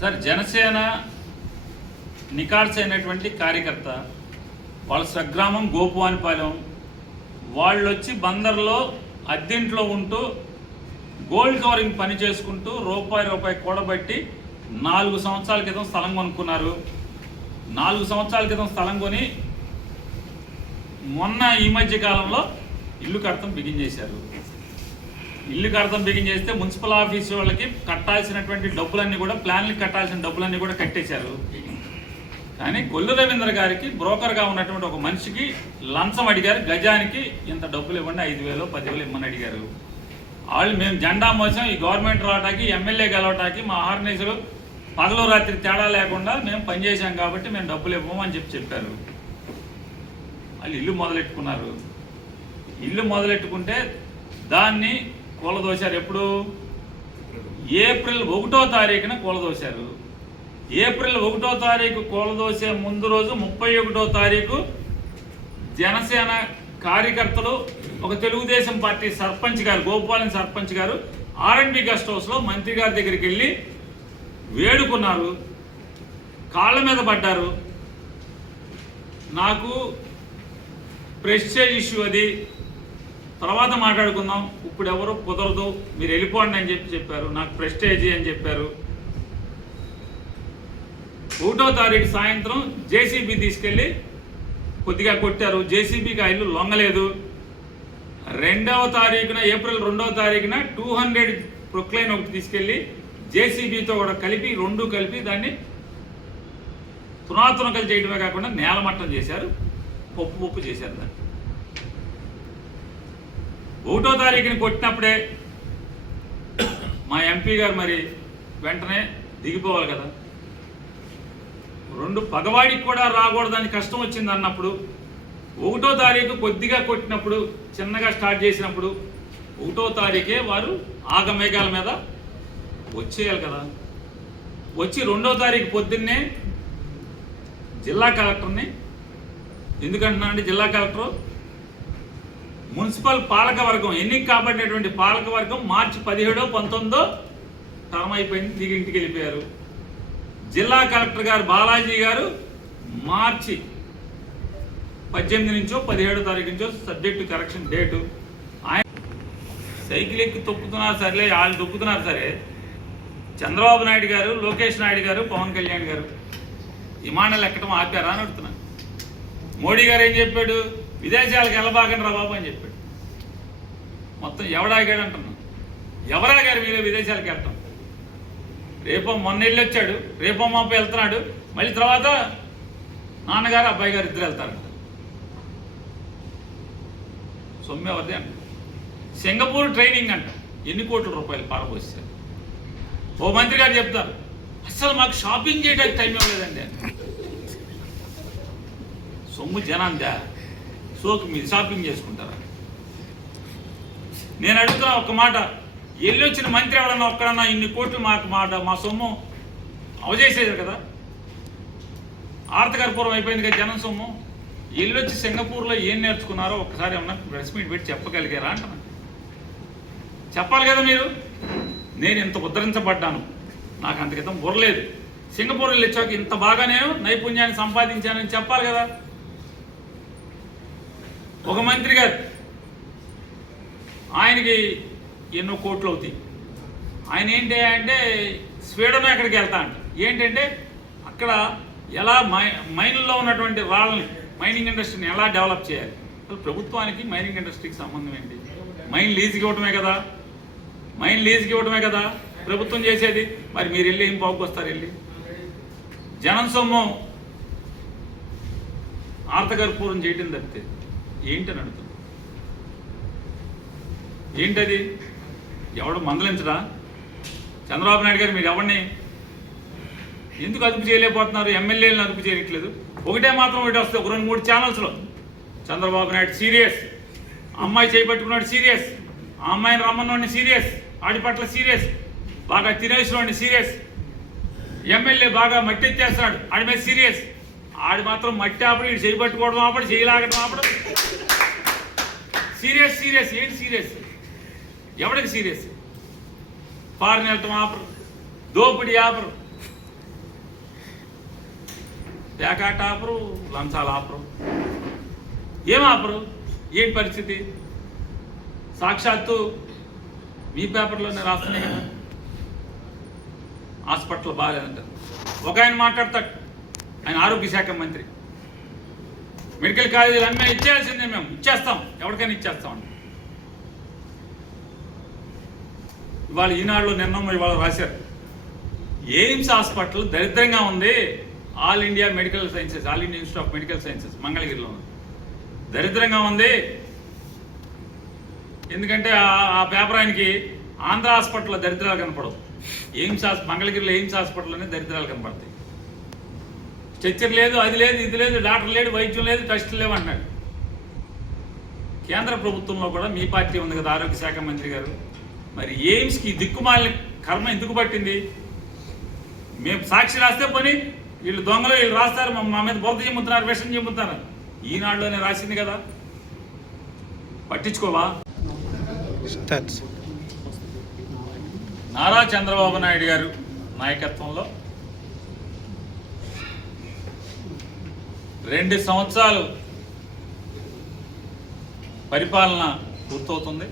సార్, జనసేన నికార్స్ అయినటువంటి కార్యకర్త, వాళ్ళ స్వగ్రామం గోపువానిపాలెం, వాళ్ళు వచ్చి బందర్లో అద్దెంట్లో ఉంటూ గోల్డ్ కవరింగ్ పని చేసుకుంటూ రూపాయి కూడబట్టి 4 సంవత్సరాల క్రితం స్థలం కొనుక్కున్నారు. 4 సంవత్సరాల క్రితం స్థలం కొని మొన్న ఈ మధ్య కాలంలో ఇల్లు కడతం బిగించేశారు. ఇల్లు కడతం బిగించేస్తే మున్సిపల్ ఆఫీస్ వాళ్ళకి కట్టాల్సినటువంటి డబ్బులన్నీ కూడా, ప్లాన్లకి కట్టాల్సిన డబ్బులన్నీ కూడా కట్టేశారు. కానీ కొల్లు రవీంద్ర గారికి బ్రోకర్గా ఉన్నటువంటి ఒక మనిషికి లంచం అడిగారు, గజానికి ఇంత డబ్బులు ఇవ్వండి, 5,000 10,000 ఇమ్మని అడిగారు. వాళ్ళు మేము జెండా మోసాం, ఈ గవర్నమెంట్ రావటానికి ఎమ్మెల్యే గెలవటానికి మా ఆర్గనైజర్లు పగలు రాత్రి తేడా లేకుండా మేము పనిచేసాం కాబట్టి మేము డబ్బులు ఇవ్వము అని చెప్పారు. వాళ్ళు ఇల్లు మొదలెట్టుకున్నారు. ఇల్లు మొదలెట్టుకుంటే దాన్ని కూలదోశారు. ఎప్పుడు? ఏప్రిల్ 1వ తారీఖున కూలదోశారు. ఏప్రిల్ 1వ తారీఖు కూలదోసే ముందు రోజు 31వ తారీఖు జనసేన కార్యకర్తలు ఒక తెలుగుదేశం పార్టీ సర్పంచ్ గారు, గోపాలెం సర్పంచ్ గారు R&B గెస్ట్ హౌస్లో మంత్రి గారి దగ్గరికి వెళ్ళి వేడుకున్నారు, కాళ్ళ మీద పడ్డారు. నాకు ప్రెస్టేజ్ ఇష్యూ అది, తర్వాత మాట్లాడుకుందాం, ఇప్పుడు ఎవరు కుదరదు, మీరు వెళ్ళిపోండి అని చెప్పారు. నాకు ప్రెస్టేజ్ అని చెప్పారు. 1వ తారీఖు సాయంత్రం జేసీబీ తీసుకెళ్ళి కొద్దిగా కొట్టారు. జేసీబీకి ఆ ఇల్లు లొంగలేదు. 2వ తారీఖున ఏప్రిల్ 2వ తారీఖున 200 ప్రొక్లైన్ ఒకటి తీసుకెళ్ళి జేసీబీతో కూడా కలిపి దాన్ని తునాతునకలు చేయడమే కాకుండా నేలమట్టం చేశారు, పప్పు చేశారు. దాన్ని 1వ తారీఖుని కొట్టినప్పుడే మా ఎంపీ గారు మరి వెంటనే దిగిపోవాలి కదా. 2 పగవాడికి కూడా రాకూడదని కష్టం వచ్చింది అన్నప్పుడు 1వ తారీఖు కొద్దిగా కొట్టినప్పుడు, చిన్నగా స్టార్ట్ చేసినప్పుడు 1వ తారీఖే వారు ఆగమేఘాల మీద వచ్చేయాలి కదా. వచ్చి 2వ తారీఖు పొద్దున్నే జిల్లా కలెక్టర్ని, ఎందుకంటున్నా అంటే జిల్లా కలెక్టర్ మున్సిపల్ పాలకవర్గం, ఎన్నిక కాబట్టినటువంటి పాలకవర్గం మార్చి 17 19 టర్మ్ అయిపోయింది, దిగి ఇంటికి వెళ్ళిపోయారు. జిల్లా కలెక్టర్ గారు బాలాజీ గారు మార్చి 18 నుంచో 17వ తారీఖు నుంచో సబ్జెక్టు కరెక్షన్ డేటు. ఆయన సైకిల్ ఎక్కి తొక్కుతున్నారు సరేలే, వాళ్ళు తొక్కుతున్నారు సరే. చంద్రబాబు నాయుడు గారు, లోకేష్ నాయుడు గారు, పవన్ కళ్యాణ్ గారు విమానాలు ఎక్కడం ఆపారా అని అడుగుతున్నాను. మోడీ గారు ఏం చెప్పాడు? విదేశాలకు వెళ్ళబాకండి రా బాబు అని చెప్పాడు. మొత్తం ఎవడాగాడు అంటున్నాను. ఎవరాగారు మీరు విదేశాలకు వెళ్ళటం? మొన్న వెళ్ళి వచ్చాడు, రేపో మాపై వెళ్తున్నాడు, మళ్ళీ తర్వాత నాన్నగారు అబ్బాయి గారు ఇద్దరు వెళ్తారంట. సొమ్మె ఎవరిది అంట. సింగపూర్ ట్రైనింగ్ అంట, ఎన్ని కోట్ల రూపాయలు పారబోసారు. ఓ మంత్రి గారు చెప్తారు, అసలు మాకు షాపింగ్ చేయడానికి టైం ఇవ్వలేదండి. సొమ్ము జనాందా, సోకు మీరు షాపింగ్ చేసుకుంటారా? నేను అడుగుతున్నా ఒక్క మాట, వెళ్ళి వచ్చిన మంత్రి ఎవడన్నా ఒక్కడన్నా ఇన్ని కోట్లు మా సొమ్ము అవజేసేది కదా. ఆర్థకర్పూరం అయిపోయింది కదా జనం సొమ్ము. వెళ్ళొచ్చి సింగపూర్లో ఏం నేర్చుకున్నారో ఒక్కసారి ఏమన్నా ప్రెస్ మీట్ పెట్టి చెప్పగలిగారా అంటున్నా. చెప్పాలి కదా మీరు. నేను ఇంత ఉద్ధరించబడ్డాను, నాకు అంత క్రితం బుర్రలేదు. సింగపూర్ వెళ్ళి వచ్చాక ఇంత బాగా నేను నైపుణ్యాన్ని సంపాదించానని చెప్పాలి కదా. ఒక మంత్రి గారు, ఆయనకి ఎన్నో కోట్లు అవుతాయి. ఆయన ఏంటి అంటే స్వీడన్ ఎక్కడికి వెళ్తా అంట. ఏంటంటే అక్కడ ఎలా మైన్లో ఉన్నటువంటి రాళ్ళని, మైనింగ్ ఇండస్ట్రీని ఎలా డెవలప్ చేయాలి. అసలు ప్రభుత్వానికి మైనింగ్ ఇండస్ట్రీకి సంబంధం ఏంటి? మైన్ లీజుకి ఇవ్వటమే కదా, ప్రభుత్వం చేసేది. మరి మీరు వెళ్ళి ఏం పావుకొస్తారు? వెళ్ళి జనం సొమ్ము ఆర్థకర్పూరం చేయటం తప్పితే ఏంటని అడుగుతుంది. ఏంటది? ఎవడు మందలించడా? చంద్రబాబు నాయుడు గారు మీరు ఎవరిని ఎందుకు అదుపు చేయలేకపోతున్నారు? ఎమ్మెల్యేలను అదుపు చేయట్లేదు. ఒకటే వస్తే ఒక 2-3 ఛానల్స్లో చంద్రబాబు నాయుడు సీరియస్, అమ్మాయి చేపట్టుకున్నాడు సీరియస్, ఆ అమ్మాయిని రమ్మన్నోడిని సీరియస్, ఆడి పట్ల సీరియస్, బాగా తినేసినోడిని సీరియస్, ఎమ్మెల్యే బాగా మట్టి ఎత్తేస్తున్నాడు ఆడి మీద సీరియస్, ఆడి మాత్రం మట్టి ఆపడు, ఇటు చేయబట్టుకోవడం ఆపడు, చేయలాగడం ఆపడు, సీరియస్. ఏంటి సీరియస్? ఎవడికి సీరియస్? ఫారెన్ వెళ్ళటం ఆపరు, దోపిడీ ఆపరు, పేకాట ఆపరు, లంచాలు ఆపరు, ఏం ఆపరు? ఏంటి పరిస్థితి? సాక్షాత్తు మీ పేపర్లోనే రాస్తున్నాయి కదా, హాస్పిటల్ బాగాలేదంట. ఒక ఆయన మాట్లాడతాడు, ఆయన ఆరోగ్య శాఖ మంత్రి, మెడికల్ కాలేజీలు అన్నీ ఇచ్చేయాల్సిందే, మేము ఇచ్చేస్తాం, ఎవరికైనా ఇచ్చేస్తాం. ఇవాళ ఈనాడులో నిన్న ఇవాళ రాశారు, ఎయిమ్స్ హాస్పిటల్ దరిద్రంగా ఉంది, all India medical sciences, all India institute of medical sciences మంగళగిరిలో ఉంది. దరిద్రంగా ఉంది. ఎందుకంటే ఆ పేపర్ ఆయనకి ఆంధ్ర హాస్పిటల్లో దరిద్రాలు కనపడవు, మంగళగిరిలో ఎయిమ్స్ హాస్పిటల్లోనే దరిద్రాలు కనపడతాయి. స్ట్రెచ్చర్ లేదు, అది లేదు, ఇది లేదు, డాక్టర్ లేడు, వైద్యం లేదు, టెస్టులు లేవు అంటున్నాడు. కేంద్ర ప్రభుత్వంలో కూడా మీ పార్టీ ఉంది కదా, ఆరోగ్య శాఖ మంత్రి గారు. మరి ఎయిమ్స్కి దిక్కుమాలిన కర్మ ఎందుకు పట్టింది? మేము సాక్షి రాస్తే పని వీళ్ళు దొంగలు, వీళ్ళు రాస్తారు, మా మీద బొరద చెమ్ముతున్నారు, విషం చెమ్ముతున్నారు. ఈనాడులోనే రాసింది కదా, పట్టించుకోవా? నారా చంద్రబాబు నాయుడు గారు నాయకత్వంలో 2 సంవత్సరాలు పరిపాలన పూర్తవుతుంది.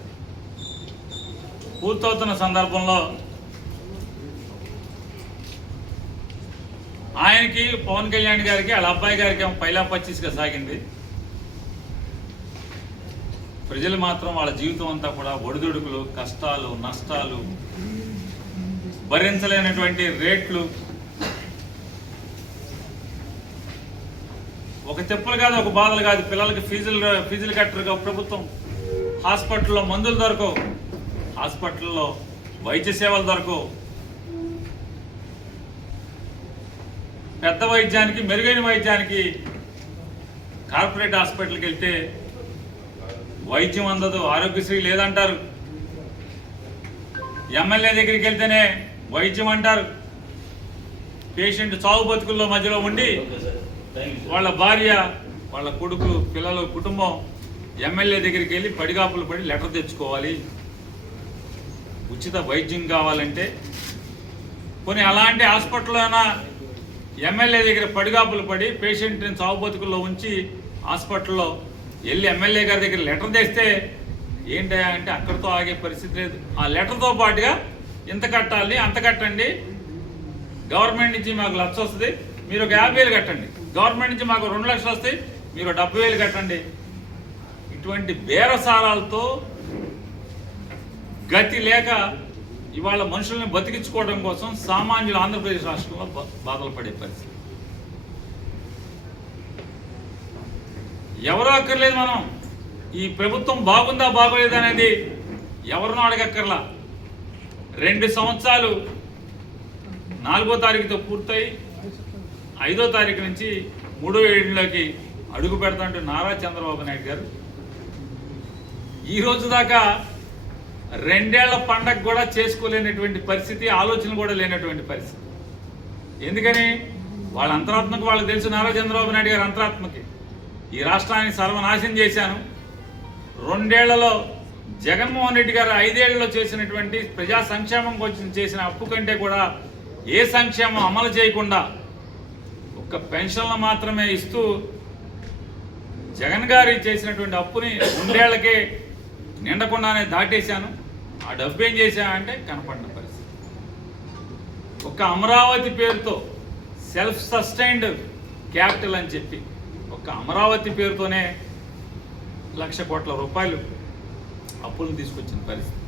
పూర్తవుతున్న సందర్భంలో ఆయనకి, పవన్ కళ్యాణ్ గారికి, వాళ్ళ అబ్బాయి గారికి ఏమో పైలా పచ్చిగా సాగింది. ప్రజలు మాత్రం వాళ్ళ జీవితం అంతా కూడా ఒడిదుడుకులు, కష్టాలు, నష్టాలు, భరించలేనటువంటి రేట్లు, ఒక తెప్పులు కాదు, ఒక బాధలు కాదు. పిల్లలకి ఫీజులు కట్టరు ప్రభుత్వం, హాస్పిటల్లో మందులు దొరకవు, హాస్పిటల్లో వైద్య సేవలు దొరకవు, పెద్ద వైద్యానికి, మెరుగైన వైద్యానికి కార్పొరేట్ హాస్పిటల్కి వెళ్తే వైద్యం అందదు, ఆరోగ్యశ్రీ లేదంటారు. ఎమ్మెల్యే దగ్గరికి వెళ్తేనే వైద్యం అంటారు. పేషెంట్ చావు బతుకుల్లో మధ్యలో ఉండి వాళ్ళ భార్య, వాళ్ళ కొడుకు, పిల్లలు, కుటుంబం ఎమ్మెల్యే దగ్గరికి వెళ్ళి పడిగాపులు పడి లెటర్ తెచ్చుకోవాలి. ఉచిత వైద్యం కావాలంటే కొన్ని అలాంటి హాస్పిటల్లోనా ఎమ్మెల్యే దగ్గర పడిగాపులు పడి పేషెంట్ని చావు బతుకుల్లో ఉంచి హాస్పిటల్లో వెళ్ళి ఎమ్మెల్యే గారి దగ్గర లెటర్ తెస్తే ఏంటా అంటే అక్కడితో ఆగే పరిస్థితి లేదు. ఆ లెటర్తో పాటుగా ఇంత కట్టాలి, అంత కట్టండి, గవర్నమెంట్ నుంచి మాకు 1,00,000 వస్తుంది, మీరు ఒక 50,000 కట్టండి, గవర్నమెంట్ నుంచి మాకు 2 లక్షలు వస్తాయి, మీరు 70,000 కట్టండి. ఇటువంటి బేరసారాలతో గతి లేక ఇవాళ మనుషుల్ని బతికించుకోవడం కోసం సామాన్యులు ఆంధ్రప్రదేశ్ రాష్ట్రంలో బాధలు పడే పరిస్థితి. ఎవరో అక్కర్లేదు, మనం ఈ ప్రభుత్వం బాగుందా బాగోలేదా అనేది ఎవరినో అడగక్కర్లా. 2 సంవత్సరాలు 4వ తారీఖుతో పూర్తయి 5వ తారీఖు నుంచి 3వ ఏడులోకి అడుగు పెడతాంటూ నారా చంద్రబాబు నాయుడు గారు ఈ రోజు దాకా 2 ఏళ్ల పండగ కూడా చేసుకోలేనటువంటి పరిస్థితి, ఆలోచన కూడా లేనటువంటి పరిస్థితి. ఎందుకని? వాళ్ళ అంతరాత్మకు వాళ్ళకి తెలుసు. నారా చంద్రబాబు నాయుడు గారి అంతరాత్మకి ఈ రాష్ట్రాన్ని సర్వనాశనం చేశాను. 2 ఏళ్లలో జగన్మోహన్ రెడ్డి గారు 5 ఏళ్లలో చేసినటువంటి ప్రజా సంక్షేమం కోసం చేసిన అప్పు కంటే కూడా ఏ సంక్షేమం అమలు చేయకుండా ఒక్క పెన్షన్లు మాత్రమే ఇస్తూ జగన్ గారి చేసినటువంటి అప్పుని 2 ఏళ్లకే నిండకుండానే దాటేశాను. ఆ డబ్బు ఏం చేశానంటే కనపడిన పరిస్థితి. ఒక అమరావతి పేరుతో సెల్ఫ్ సస్టైన్డ్ క్యాపిటల్ అని చెప్పి ఒక అమరావతి పేరుతోనే 1,00,000 కోట్ల రూపాయలు అప్పులను తీసుకొచ్చిన పరిస్థితి.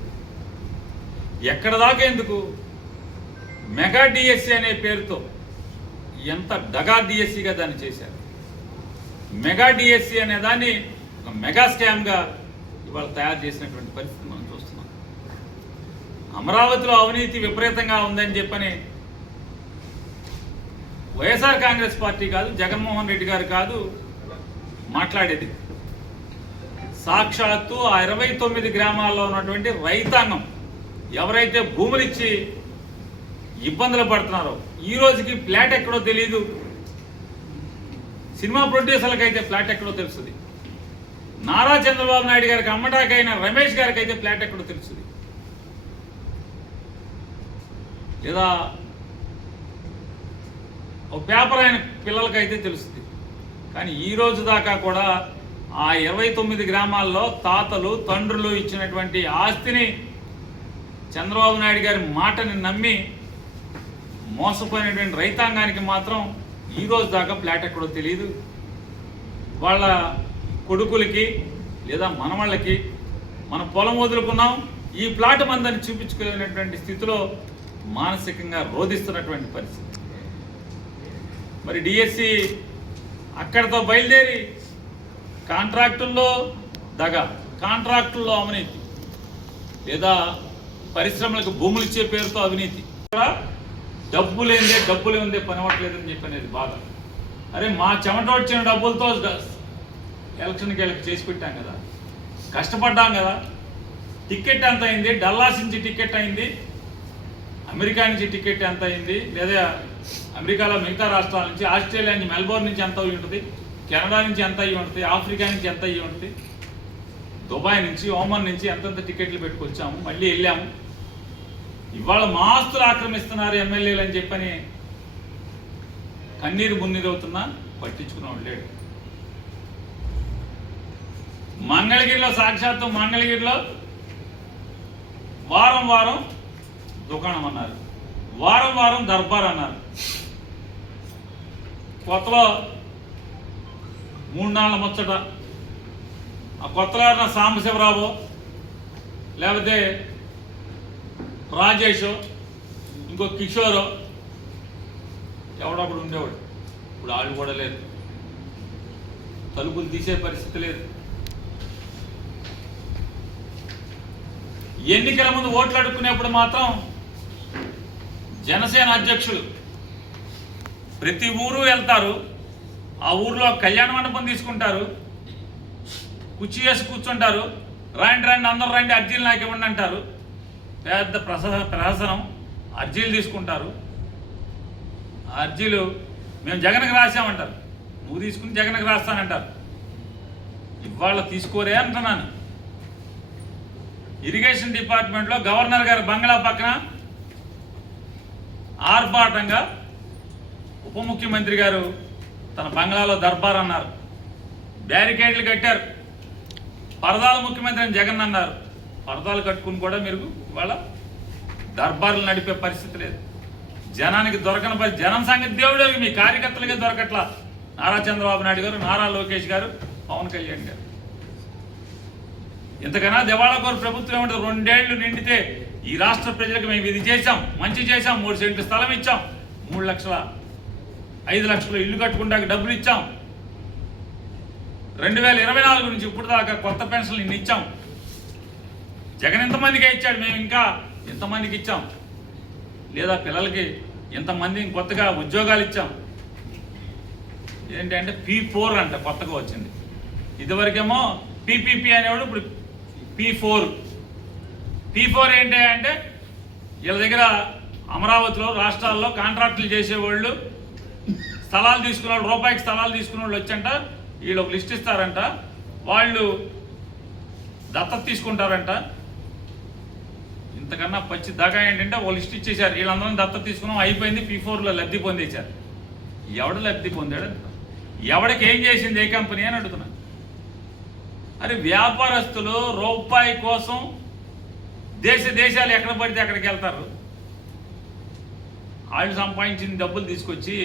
ఎక్కడ దాకా ఎందుకు? మెగా డిఎస్సి అనే పేరుతో ఎంత డగా డిఎస్సిగా దాన్ని చేశారు. మెగా డిఎస్సి అనే దాన్ని ఒక మెగా స్కామ్గా ఇవాళ తయారు చేసినటువంటి పరిస్థితి మనం చూస్తున్నాం. అమరావతిలో అవినీతి విపరీతంగా ఉందని చెప్పని వైఎస్ఆర్ కాంగ్రెస్ పార్టీ కాదు, జగన్మోహన్ రెడ్డి గారు కాదు మాట్లాడేది. సాక్షాత్తు ఆ 29 గ్రామాల్లో ఉన్నటువంటి రైతాంగం ఎవరైతే భూములు ఇచ్చి ఇబ్బందులు పడుతున్నారో, ఈ రోజుకి ఫ్లాట్ ఎక్కడో తెలియదు. సినిమా ప్రొడ్యూసర్లకు అయితే ఫ్లాట్ ఎక్కడో తెలుస్తుంది. నారా చంద్రబాబు నాయుడు గారికి అమ్మటాకైన రమేష్ గారికి అయితే ఫ్లాట్ ఎక్కడో తెలుస్తుంది. లేదా ఒక పేపర్ ఆయన పిల్లలకైతే తెలుస్తుంది. కానీ ఈ రోజు దాకా కూడా ఆ 29 గ్రామాల్లో తాతలు, తండ్రులు ఇచ్చినటువంటి ఆస్తిని చంద్రబాబు నాయుడు గారి మాటని నమ్మి మోసపోయినటువంటి రైతాంగానికి మాత్రం ఈ రోజు దాకా ఫ్లాట్ ఎక్కడో తెలియదు. వాళ్ళ కొడుకులకి లేదా మనవాళ్ళకి మన పొలం వదులుకున్నాం, ఈ ప్లాట్ మందని చూపించుకోలేనటువంటి స్థితిలో మానసికంగా రోధిస్తున్నటువంటి పరిస్థితి. మరి డిఎస్సి అక్కడితో బయలుదేరి కాంట్రాక్టుల్లో కాంట్రాక్టుల్లో అవినీతి, లేదా పరిశ్రమలకు భూములు ఇచ్చే పేరుతో అవినీతి. డబ్బు లేదే పని అవ్వట్లేదని చెప్పనేది బాధ. అరే మా చెమట వచ్చిన డబ్బులతో ఎలక్షన్కి చేసి పెట్టాం కదా, కష్టపడ్డాం కదా. టికెట్ ఎంత అయింది? డల్లాస్ నుంచి టికెట్ అయింది, అమెరికా నుంచి టికెట్ ఎంత అయింది, లేదా అమెరికాలో మిగతా రాష్ట్రాల నుంచి, ఆస్ట్రేలియా నుంచి, మెల్బోర్న్ నుంచి ఎంత అయ్యి ఉంటుంది, కెనడా నుంచి ఎంత అయ్యి ఉంటుంది, ఆఫ్రికా నుంచి ఎంత అయ్యి ఉంటుంది, దుబాయ్ నుంచి, ఓమన్ నుంచి ఎంతెంత టికెట్లు పెట్టుకొచ్చాము, మళ్ళీ వెళ్ళాము. ఇవాళ మా ఆస్తులు ఆక్రమిస్తున్నారు ఎమ్మెల్యేలు అని చెప్పని కన్నీరు మున్నీరు అవుతున్నా పట్టించుకున్నవాడు లేడు. మంగళగిరిలో సాక్షాత్తు మంగళగిరిలో వారం వారం దుకాణం అన్నారు, వారం వారం దర్బార్ అన్నారు. కొత్తలో 3 నాళ్ళ ముచ్చట. ఆ కొత్తలో ఉన్న సాంబశివరావు లేకపోతే రాజేష్, ఇంకో కిషోరో ఎవడప్పుడు ఉండేవాడు. ఇప్పుడు వాళ్ళు కూడా లేదు, తలుపులు తీసే పరిస్థితి లేదు. ఎన్నికల ముందు ఓట్లు అడుక్కునేప్పుడు మాత్రం జనసేన అధ్యక్షులు ప్రతి ఊరు వెళ్తారు, ఆ ఊర్లో కళ్యాణ మండపం తీసుకుంటారు, కుర్చీ వేసి కూర్చుంటారు, రండి రండి అందరూ రండి అర్జీలు నాకు ఇవ్వండి అంటారు. పెద్ద ప్రహసనం, అర్జీలు తీసుకుంటారు. అర్జీలు మేము జగన్కి రాసామంటారు, నువ్వు తీసుకుని జగన్కి రాస్తానంటారు. ఇవాళ తీసుకోరే అంటున్నాను. ఇరిగేషన్ డిపార్ట్మెంట్లో గవర్నర్ గారి బంగ్లా పక్కన ఆర్భాటంగా ఉప ముఖ్యమంత్రి గారు తన బంగ్లాలో దర్బార్ అన్నారు, బ్యారికేడ్లు కట్టారు. పరదాల ముఖ్యమంత్రి అని జగన్ అన్నారు, పరదాలు కట్టుకుని కూడా మీరు ఇవాళ దర్బార్లు నడిపే పరిస్థితి లేదు. జనానికి దొరకని పరిస్థితి. జనం సంగతి దేవుడు, మీ కార్యకర్తలకే దొరకట్లా. నారా చంద్రబాబు నాయుడు గారు, నారా లోకేష్ గారు, పవన్ కళ్యాణ్ గారు. ఇంతకన్నా దివాళా కోరు ప్రభుత్వం ఏమంటారు? 2 ఏళ్లు నిండితే ఈ రాష్ట్ర ప్రజలకు మేము ఇది చేశాం, మంచి చేశాం, 3 సెంట్లు స్థలం ఇచ్చాం, 3 లక్షల 5 లక్షలు ఇల్లు కట్టుకుంటాక డబ్బులు ఇచ్చాం, 2024 నుంచి ఇప్పుడు దాకా కొత్త పెన్షన్లు ఇన్ని ఇచ్చాం. జగన్ ఎంతమందికే ఇచ్చాడు, మేము ఇంకా ఎంతమందికి ఇచ్చాం, లేదా పిల్లలకి ఎంతమంది కొత్తగా ఉద్యోగాలు ఇచ్చాం. ఏంటంటే P4 అంట కొత్తగా వచ్చింది. ఇదివరకేమో PPP అనేవాడు, ఇప్పుడు P4 ఏంటి అంటే వీళ్ళ దగ్గర అమరావతిలో రాష్ట్రాల్లో కాంట్రాక్టులు చేసేవాళ్ళు, స్థలాలు తీసుకునే వాళ్ళు, రూపాయికి స్థలాలు తీసుకునే వాళ్ళు వచ్చంట, వీళ్ళు ఒక లిస్ట్ ఇస్తారంట, వాళ్ళు దత్తత తీసుకుంటారంట. ఇంతకన్నా పచ్చి దాకా ఏంటంటే ఒక లిస్ట్ ఇచ్చేశారు, వీళ్ళందరం దత్తత తీసుకున్నాం, అయిపోయింది. P4లో లబ్ధి పొందేశారు. ఎవడు లబ్ధి పొందాడు? ఎవడికి ఏం చేసింది ఏ కంపెనీ అని అడుగుతున్నాను. అరే వ్యాపారస్తులు రూపాయి కోసం దేశాలు ఎక్కడ పడితే అక్కడికి వెళ్తారు. వాళ్ళు సంపాదించిన డబ్బులు తీసుకొచ్చి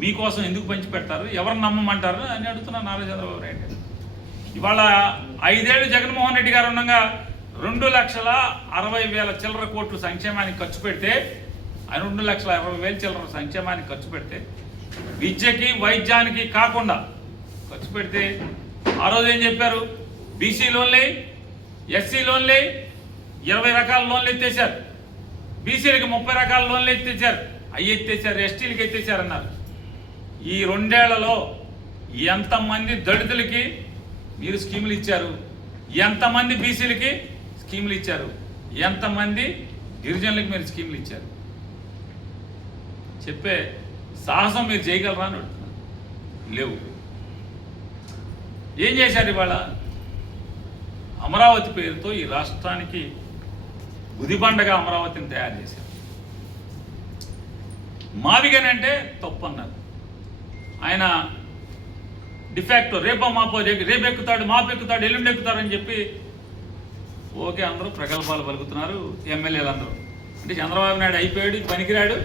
మీకోసం ఎందుకు పంచి పెడతారు? ఎవరు నమ్మమంటారు అని అడుగుతున్నాను నారా చంద్రబాబు నాయుడు. ఇవాళ 5 ఏళ్ళు జగన్మోహన్ రెడ్డి గారు ఉండగా 2,60,000 చిల్లర కోట్లు సంక్షేమానికి ఖర్చు పెడితే, ఆయన 2,60,000 చిల్లర సంక్షేమానికి ఖర్చు పెడితే, విద్యకి వైద్యానికి కాకుండా ఖర్చు పెడితే, ఆ రోజు ఏం చెప్పారు? బీసీ లోన్లే, ఎస్సీ లోన్లే, 20 రకాల లోన్లు ఎత్తేసారు, బీసీలకి 30 రకాల లోన్లు ఎత్తేసారు, అవి ఎత్తేసారు, ఎస్టీలకి ఎత్తేసారు అన్నారు. ఈ 2 ఏళ్లలో ఎంతమంది దళితులకి మీరు స్కీములు ఇచ్చారు? ఎంతమంది బీసీలకి స్కీములు ఇచ్చారు? ఎంతమంది గిరిజనులకి మీరు స్కీములు ఇచ్చారు? చెప్పే సాహసం మీరు చేయగలరా అని అడుగుతున్నారు. లేవు. ఏం చేశారు? ఇవాళ అమరావతి పేరుతో ఈ రాష్ట్రానికి గుదిబండగా అమరావతిని తయారు చేశారు. మాదిగనంటే తప్పు అన్నారు. ఆయన డిఫాక్టో రేపో మాపో రేపెక్కుతాడు, మాపెక్కుతాడు, ఎల్లుండి ఎక్కుతాడని చెప్పి ఓకే అందరూ ప్రగల్భాలు పలుకుతున్నారు ఎమ్మెల్యేలు అందరూ. అంటే చంద్రబాబు నాయుడు అయిపోయాడు, పనికిరాడు,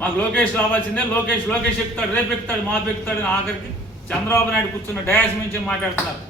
మాకు లోకేష్ రావాల్సిందే, లోకేష్ ఎక్కుతాడు, రేపు ఎక్కుతాడు, మాపు ఎక్కుతాడు అని ఆఖరికి చంద్రబాబు నాయుడు కూర్చున్న డయాస్ నుంచి మాట్లాడుతున్నారు.